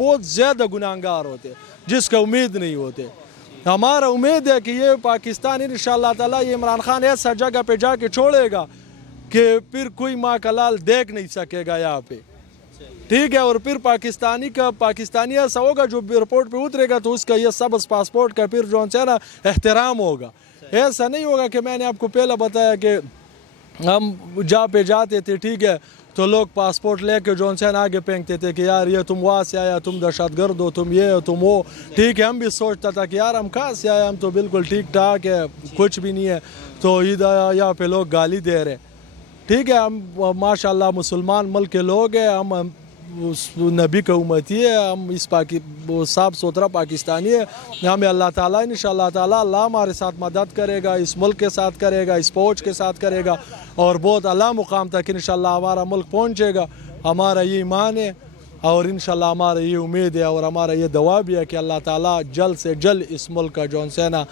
بہت زیادہ گناہگار ہوتے جس کا امید نہیں ہوتے. ہمارا امید ہے کہ یہ پاکستان انشاءاللہ تعالیٰ یہ عمران خان ایسا جگہ پہ جا کے چھوڑے گا کہ پھر کوئی ماں کا لال دیکھ نہیں سکے گا یہاں پہ. ٹھیک ہے, اور پھر پاکستانی ایسا ہوگا جو ایئرپورٹ پہ اترے گا تو اس کا یہ سبز پاسپورٹ کا پھر جو ہے نا احترام ہوگا. ایسا نہیں ہوگا کہ میں نے آپ کو پہلے بتایا کہ ہم جہاں پہ جاتے تھے ٹھیک ہے تو لوگ پاسپورٹ لے کے جو ہے نا آگے پھینکتے تھے کہ یار یہ تم وہاں سے آیا, تم دہشت گرد ہو, تم یہ ہو, تم وہ. ٹھیک ہے, ہم بھی سوچتا تھا کہ یار ہم کہاں سے آئے, ہم تو بالکل ٹھیک ٹھاک ہے, کچھ بھی نہیں ہے, تو ادھر یہاں پہ لوگ گالی دے رہے. ٹھیک ہے, ہم ماشاءاللہ مسلمان ملک کے لوگ ہیں, ہم اس نبی کا امتی ہے, ہم اس صاف ستھرا پاکستانی ہے. ہمیں اللہ تعالیٰ انشاءاللہ تعالیٰ اللہ ہمارے ساتھ مدد کرے گا, اس ملک کے ساتھ کرے گا, اس فوج کے ساتھ کرے گا, اور بہت اعلیٰ مقام تک انشاءاللہ ہمارا ملک پہنچے گا. ہمارا یہ ایمان ہے اور انشاءاللہ ہمارا یہ امید ہے اور ہمارا یہ دعا بھی ہے کہ اللہ تعالیٰ جلد سے جلد اس ملک کا جو ہے نا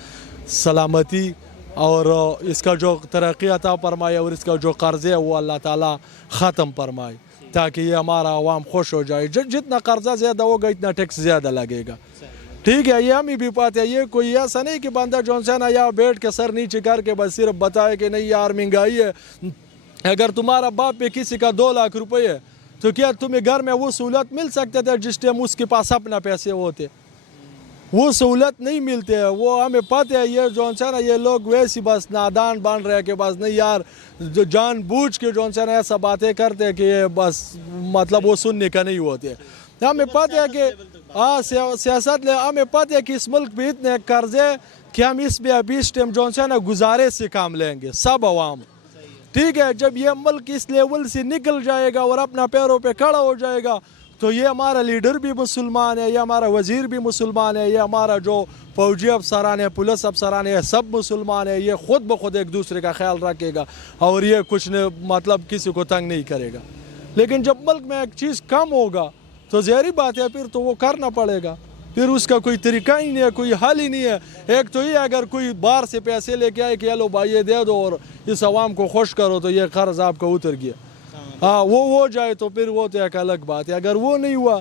سلامتی اور اس کا جو ترقی عطا فرمائے اور اس کا جو قرض ہے وہ اللہ تعالیٰ ختم فرمائے تاکہ یہ ہمارا عوام خوش ہو جائے. جتنا قرضہ زیادہ ہوگا اتنا ٹیکس زیادہ لگے گا. ٹھیک ہے, یہ ہم ہی بھی پاتے ہیں. یہ کوئی ایسا نہیں کہ بندہ جو ہے نا یا بیٹھ کے سر نیچے کر کے بس صرف بتائے کہ نہیں یار مہنگائی ہے. اگر تمہارا باپ پہ کسی کا 2 لاکھ روپے ہے تو کیا تمہیں گھر میں وہ سہولت مل سکتے تھے جس ٹائم اس کے پاس اپنا پیسے ہوتے؟ وہ سہولت نہیں ملتے. وہ ہمیں پتہ ہے یہ جو ہے نا یہ لوگ ویسی بس نادان بن رہے کہ بس نہیں یار جو جان بوجھ کے جو ہے نا ایسا باتیں کرتے کہ یہ بس مطلب وہ سننے کا نہیں ہوتے. ہمیں پتہ ہے کہ سیاست ہمیں پتہ ہے کہ اس ملک پہ اتنے قرض ہے کہ ہم اس پہ ابھی اس ٹائم جو ہے نا گزارے سے کام لیں گے سب عوام. ٹھیک ہے, جب یہ ملک اس لیول سے نکل جائے گا اور اپنا پیروں پہ کھڑا ہو جائے گا تو یہ ہمارا لیڈر بھی مسلمان ہے, یہ ہمارا وزیر بھی مسلمان ہے, یہ ہمارا جو فوجی افسران ہے, پولیس افسران ہے, سب مسلمان ہے. یہ خود بخود ایک دوسرے کا خیال رکھے گا اور یہ کچھ مطلب کسی کو تنگ نہیں کرے گا. لیکن جب ملک میں ایک چیز کم ہوگا تو ظاہری بات ہے پھر تو وہ کرنا پڑے گا. پھر اس کا کوئی طریقہ ہی نہیں ہے, کوئی حل ہی نہیں ہے. ایک تو یہ اگر کوئی باہر سے پیسے لے کے آئے کہ لو بھائی یہ دے دو اور اس عوام کو خوش کرو تو یہ قرض آپ کا اتر گیا. ہاں وہ ہو جائے تو پھر وہ تو ایک الگ بات ہے. اگر وہ نہیں ہوا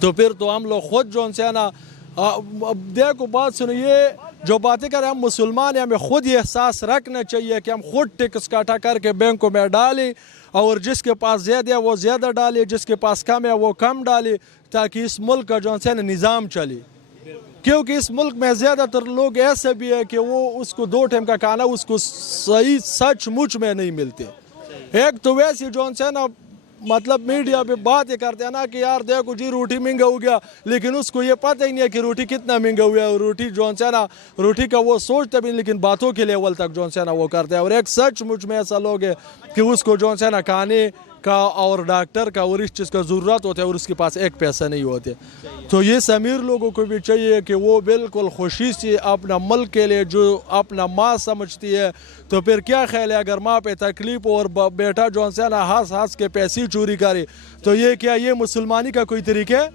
تو پھر تو ہم لوگ خود جو ہے نا دیکھو بات سنو, یہ جو باتیں کریں ہم مسلمان ہیں, ہمیں خود یہ احساس رکھنا چاہیے کہ ہم خود ٹیکس اکٹھا کر کے بینکوں میں ڈالیں اور جس کے پاس زیادہ ہے وہ زیادہ ڈالے, جس کے پاس کم ہے وہ کم ڈالے تاکہ اس ملک کا جو ہے نا نظام چلے. کیونکہ اس ملک میں زیادہ تر لوگ ایسے بھی ہے کہ وہ اس کو 2 ٹائم کا کھانا اس کو صحیح سچ مچ میں نہیں ملتے. ایک تو ویسی جو ہے نا مطلب میڈیا پہ باتیں کرتے ہیں نا کہ یار دیکھو جی روٹی مہنگا ہو گیا, لیکن اس کو یہ پتہ ہی نہیں ہے کہ روٹی کتنا مہنگا ہوا ہے. روٹی جو ہے نا روٹی کا وہ سوچتے بھی نہیں لیکن باتوں کے لیول تک جو ہے نا وہ کرتے ہیں. اور ایک سچ مچ میں ایسا لوگ ہے کہ اس کو جو ہے نا کھانے کا اور ڈاکٹر کا اور اس چیز کا ضرورت ہوتا ہے اور اس کے پاس ایک پیسہ نہیں ہوتے. تو یہ امیر لوگوں کو بھی چاہیے کہ وہ بالکل خوشی سے اپنا ملک کے لیے جو اپنا ماں سمجھتی ہے تو پھر کیا خیال ہے اگر ماں پہ تکلیف اور بیٹا جو ہے نا ہنس کے پیسے چوری کرے تو یہ کیا یہ مسلمانی کا کوئی طریقہ ہے؟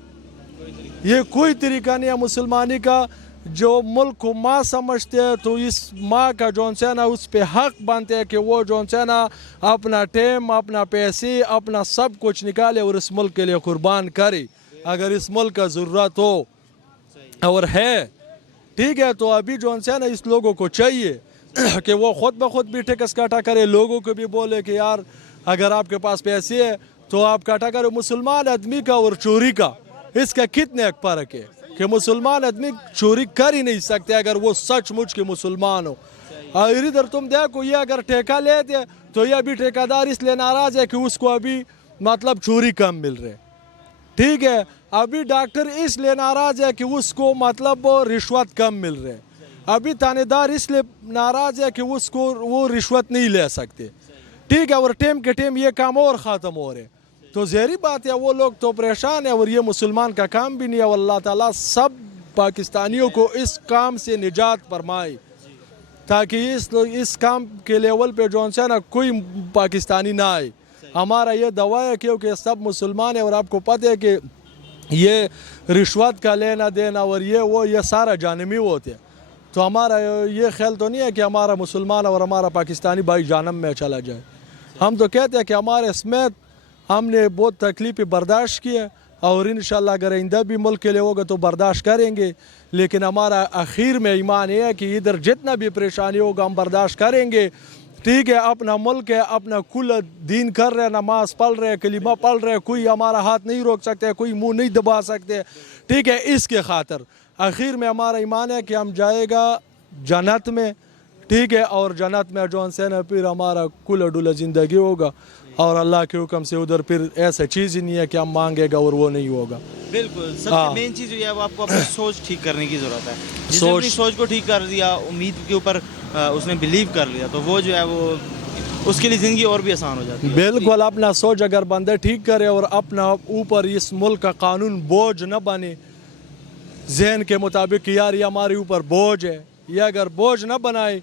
یہ کوئی طریقہ نہیں ہے مسلمانی کا. جو ملک کو ماں سمجھتے ہیں تو اس ماں کا جو ہے نا اس پہ حق بنتے ہیں کہ وہ جو ہے نا اپنا ٹائم اپنا پیسے اپنا سب کچھ نکالے اور اس ملک کے لیے قربان کرے اگر اس ملک کا ضرورت ہو اور ہے. ٹھیک ہے, تو ابھی جو ہے نا اس لوگوں کو چاہیے کہ وہ خود بخود بھی ٹیکس اکٹھا کرے, لوگوں کو بھی بولے کہ یار اگر آپ کے پاس پیسے ہے تو آپ اکٹھا کرو. مسلمان آدمی کا اور چوری کا اس کا کتنے ایک فرق ہے کہ مسلمان آدمی چوری کر ہی نہیں سکتے اگر وہ سچ مچ کے مسلمان ہو. اور ادھر تم دیکھو یہ اگر ٹھیکہ لیتے تو یہ ابھی ٹھیکہ دار اس لیے ناراض ہے کہ اس کو ابھی مطلب چوری کم مل رہے. ٹھیک ہے, ابھی ڈاکٹر اس لیے ناراض ہے کہ اس کو مطلب رشوت کم مل رہے. ابھی تھانے دار اس لیے ناراض ہے کہ اس کو وہ رشوت نہیں لے سکتے. ٹھیک ہے, اور ٹیم کے ٹیم یہ کام اور ختم ہو رہے. تو ظاہری بات ہے وہ لوگ تو پریشان ہیں اور یہ مسلمان کا کام بھی نہیں ہے. اللہ تعالیٰ سب پاکستانیوں کو اس کام سے نجات فرمائے تاکہ اس کام کے لیول پہ جو ہے نا کوئی پاکستانی نہ آئے. ہمارا یہ دعا ہے کیونکہ سب مسلمان ہیں اور آپ کو پتہ ہے کہ یہ رشوت کا لینا دینا اور یہ سارا جانمی ہوتے ہیں. تو ہمارا یہ خیال تو نہیں ہے کہ ہمارا مسلمان اور ہمارا پاکستانی بھائی جہنم میں چلا جائے. ہم تو کہتے ہیں کہ ہمارے سمیت ہم نے بہت تکلیفیں برداشت کی ہے, اور انشاءاللہ اگر آئندہ بھی ملک کے لیے ہوگا تو برداشت کریں گے. لیکن ہمارا آخر میں ایمان یہ ہے کہ ادھر جتنا بھی پریشانی ہوگا ہم برداشت کریں گے. ٹھیک ہے, اپنا ملک ہے, اپنا کل دین کر رہے, نماز پڑھ رہے, کلمہ پڑھ رہے, کوئی ہمارا ہاتھ نہیں روک سکتے, کوئی منہ نہیں دبا سکتے. ٹھیک ہے, اس کے خاطر آخر میں ہمارا ایمان ہے کہ ہم جائے گا جنت میں. ٹھیک ہے, اور جنت میں جو انسان ہے پھر ہمارا کل ڈولا زندگی ہوگا, اور اللہ کے حکم سے ادھر پھر ایسا چیز ہی نہیں ہے کہ ہم مانگے گا اور وہ نہیں ہوگا. بالکل, سب سے مین چیز جو ہے وہ آپ کو اپنی سوچ ٹھیک کرنے کی ضرورت ہے. جس نے اپنی سوچ کو ٹھیک کر دیا, امید کے اوپر اس نے بلیو کر لیا, تو وہ جو ہے وہ اس کے لیے زندگی اور بھی آسان ہو جاتی ہے. بالکل, اپنا سوچ اگر بندہ ٹھیک کرے اور اپنا اوپر اس ملک کا قانون بوجھ نہ بنے ذہن کے مطابق کہ یار یہ ہمارے اوپر بوجھ ہے, یہ اگر بوجھ نہ بنائے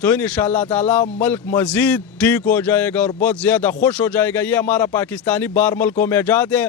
تو انشاءاللہ تعالیٰ ملک مزید ٹھیک ہو جائے گا اور بہت زیادہ خوش ہو جائے گا. یہ ہمارا پاکستانی باہر ملکوں میں جاتے ہیں